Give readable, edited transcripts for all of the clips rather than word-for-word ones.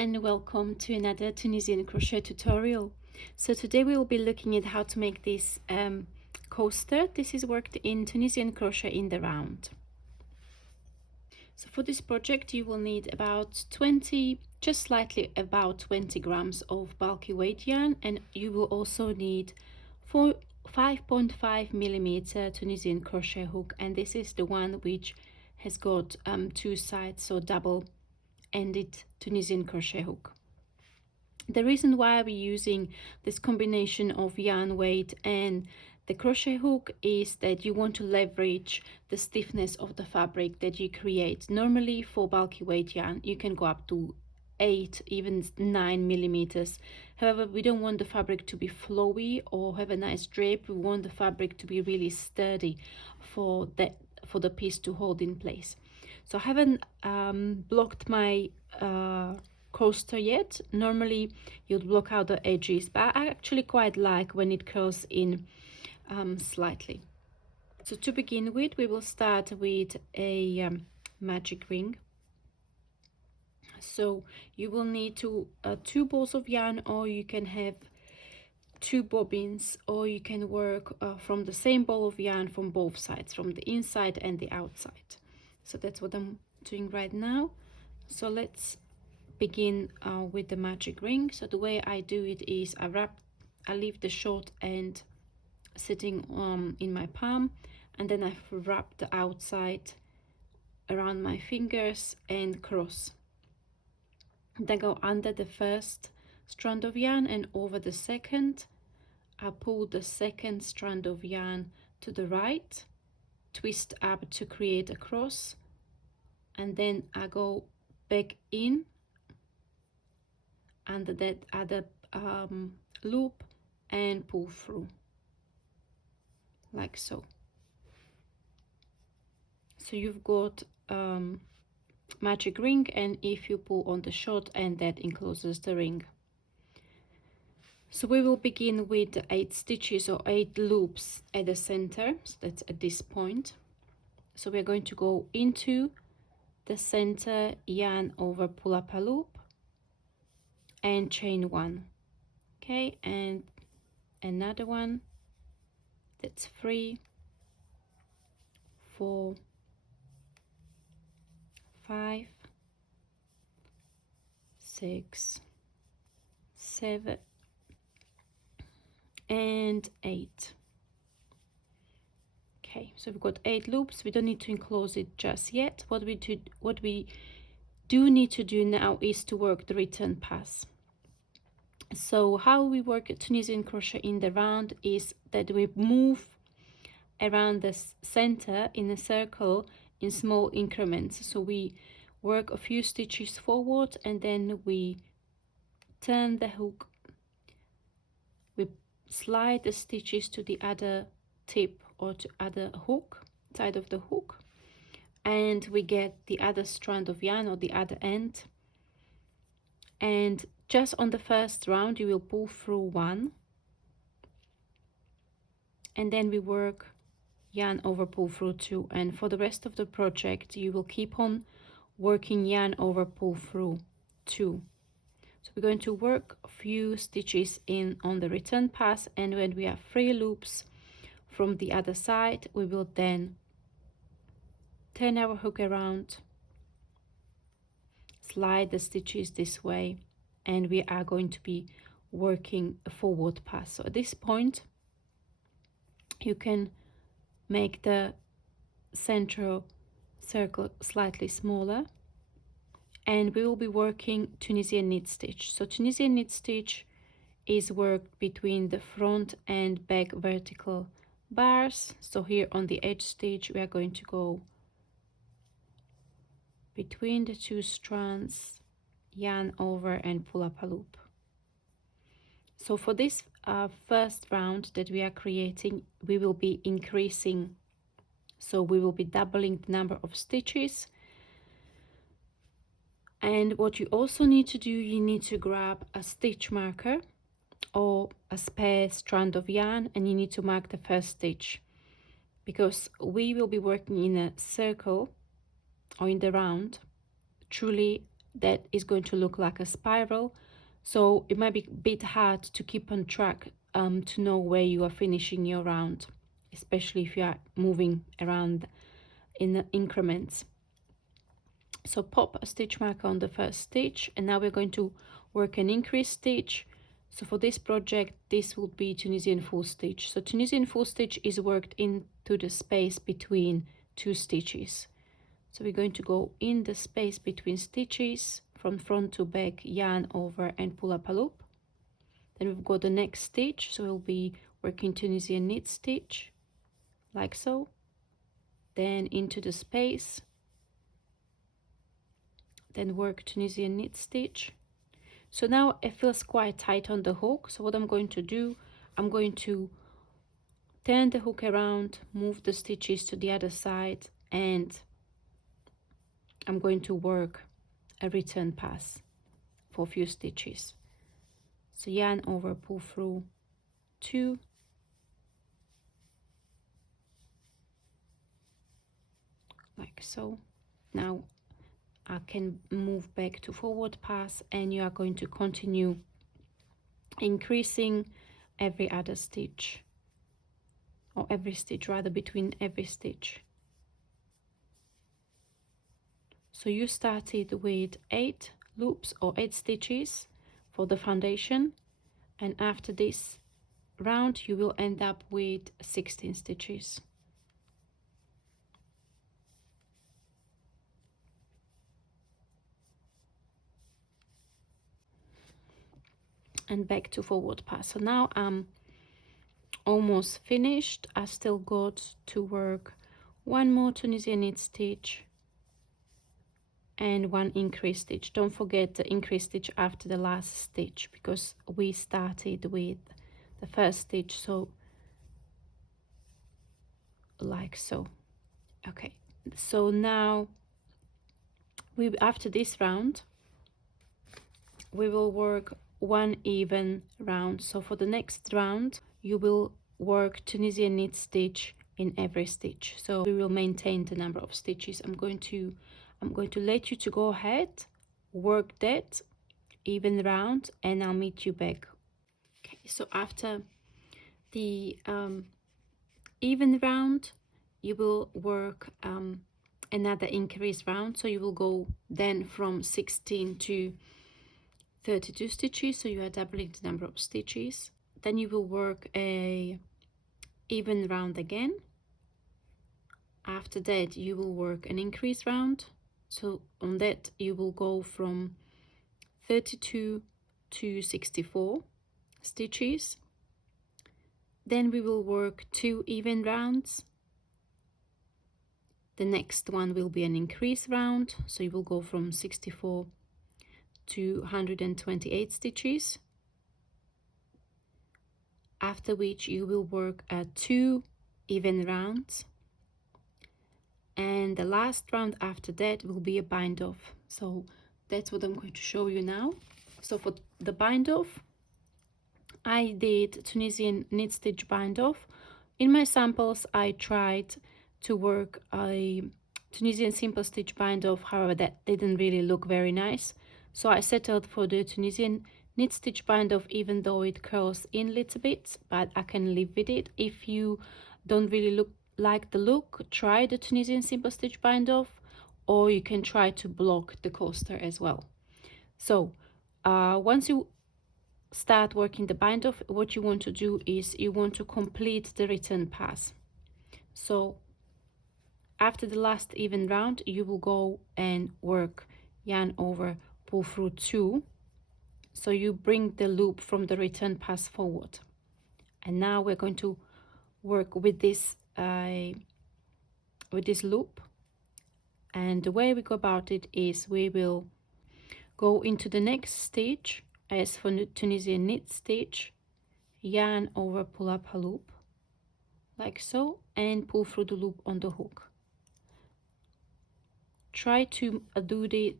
and welcome to another Tunisian crochet tutorial. So today we will be looking at how to make this coaster. This is worked in Tunisian crochet in the round. So for this project you will need about 20, just slightly about 20 grams of bulky weight yarn, and you will also need 5.5 millimeter Tunisian crochet hook, and this is the one which has got two sides, so double ended Tunisian crochet hook. The reason why we're using this combination of yarn weight and the crochet hook is that you want to leverage the stiffness of the fabric that you create. Normally for bulky weight yarn you can go up to 8, even 9 millimeters. However, we don't want the fabric to be flowy or have a nice drape. We want the fabric to be really sturdy for the piece to hold in place. So I haven't blocked my coaster yet. Normally you'd block out the edges, but I actually quite like when it curls in slightly. So to begin with, we will start with a magic ring. So you will need two balls of yarn, or you can have 2 bobbins, or you can work from the same ball of yarn from both sides, from the inside and the outside. So that's what I'm doing right now. So let's begin with the magic ring. So the way I do it is I leave the short end sitting in my palm, and then I wrap the outside around my fingers and cross. Then go under the first strand of yarn and over the second. I pull the second strand of yarn to the right, twist up to create a cross, and then I go back in under that other loop and pull through like so. So you've got magic ring, and if you pull on the short end, that encloses the ring. So we will begin with 8 stitches or 8 loops at the center. So that's at this point. So we're going to go into the center, yarn over, pull up a loop and chain 1. Okay, and another one. That's 3, 4, 5, 6, 7 and 8. Okay, so we've got 8 loops. We don't need to enclose it just yet. What we do need to do now is to work the return pass. So how we work Tunisian crochet in the round is that we move around the center in a circle in small increments. So we work a few stitches forward, and then we turn the hook, we slide the stitches to the other tip or to other hook, side of the hook, and we get the other strand of yarn or the other end. And just on the first round you will pull through 1, and then we work yarn over, pull through 2, and for the rest of the project you will keep on working yarn over, pull through 2. So we're going to work a few stitches in on the return pass, and when we have 3 loops from the other side, we will then turn our hook around, slide the stitches this way, and we are going to be working a forward pass. So at this point you can make the central circle slightly smaller, and we will be working Tunisian knit stitch. So Tunisian knit stitch is worked between the front and back vertical bars. So here on the edge stitch we are going to go between the 2 strands, yarn over and pull up a loop. So for this first round that we are creating, we will be increasing, so we will be doubling the number of stitches. And what you also need to do, you need to grab a stitch marker or a spare strand of yarn, and you need to mark the first stitch, because we will be working in a circle or in the round truly that is going to look like a spiral, so it might be a bit hard to keep on track, to know where you are finishing your round, especially if you are moving around in the increments. So pop a stitch marker on the first stitch, and now we're going to work an increase stitch. So for this project, this will be Tunisian full stitch. So Tunisian full stitch is worked into the space between two stitches. So we're going to go in the space between stitches, from front to back, yarn over and pull up a loop. Then we've got the next stitch, so we'll be working Tunisian knit stitch, like so. Then into the space, then work Tunisian knit stitch. So now it feels quite tight on the hook, so what I'm going to do, I'm going to turn the hook around, move the stitches to the other side, and I'm going to work a return pass for a few stitches. So yarn over, pull through 2, like so. Now I can move back to forward pass, and you are going to continue increasing every other stitch, or every stitch rather, between every stitch. So you started with 8 loops or 8 stitches for the foundation, and after this round you will end up with 16 stitches. And back to forward pass. So now I'm almost finished. I still got to work one more Tunisian knit stitch and one increase stitch. Don't forget the increase stitch after the last stitch, because we started with the first stitch, so like so. Okay, so now after this round we will work one even round. So for the next round you will work Tunisian knit stitch in every stitch, so we will maintain the number of stitches. I'm going to let you to go ahead, work that even round, and I'll meet you back. Okay, so after the even round you will work another increase round, so you will go then from 16 to 32 stitches, so you are doubling the number of stitches. Then you will work a even round again. After that you will work an increase round, so on that you will go from 32 to 64 stitches. Then we will work 2 even rounds. The next one will be an increase round, so you will go from 64 to 128 stitches, after which you will work 2 even rounds, and the last round after that will be a bind off. So that's what I'm going to show you now. So for the bind off, I did Tunisian knit stitch bind off. In my samples I tried to work a Tunisian simple stitch bind off, however that didn't really look very nice, so I settled for the Tunisian knit stitch bind off, even though it curls in a little bit, but I can live with it. If you don't really like the look, try the Tunisian simple stitch bind off, or you can try to block the coaster as well. So once you start working the bind off, what you want to do is you want to complete the return pass. So after the last even round you will go and work yarn over, pull through 2, so you bring the loop from the return pass forward. And now we're going to work with this loop, and the way we go about it is we will go into the next stitch as for Tunisian knit stitch, yarn over, pull up a loop like so, and pull through the loop on the hook. Try to do the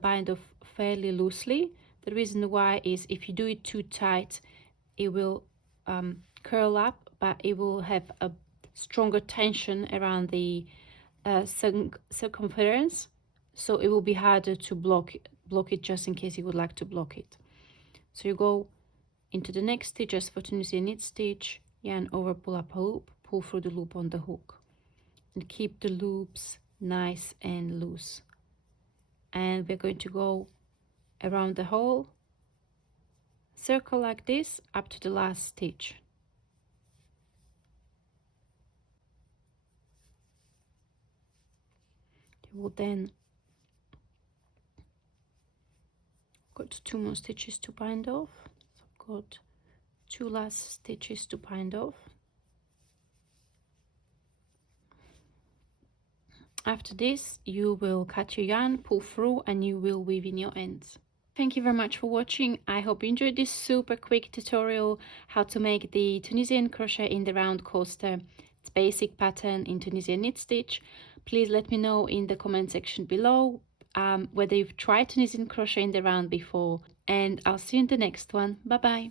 bind off fairly loosely. The reason why is if you do it too tight it will curl up, but it will have a stronger tension around the circumference, so it will be harder to block it just in case you would like to block it. So you go into the next stitch as for Tunisian knit stitch, yarn over, pull up a loop, pull through the loop on the hook, and keep the loops nice and loose. And we're going to go around the whole circle like this up to the last stitch. You will then got 2 more stitches to bind off. So I've got 2 last stitches to bind off. After this, you will cut your yarn, pull through, and you will weave in your ends. Thank you very much for watching. I hope you enjoyed this super quick tutorial how to make the Tunisian crochet in the round coaster. It's basic pattern in Tunisian knit stitch. Please let me know in the comment section below whether you've tried Tunisian crochet in the round before, and I'll see you in the next one. Bye bye.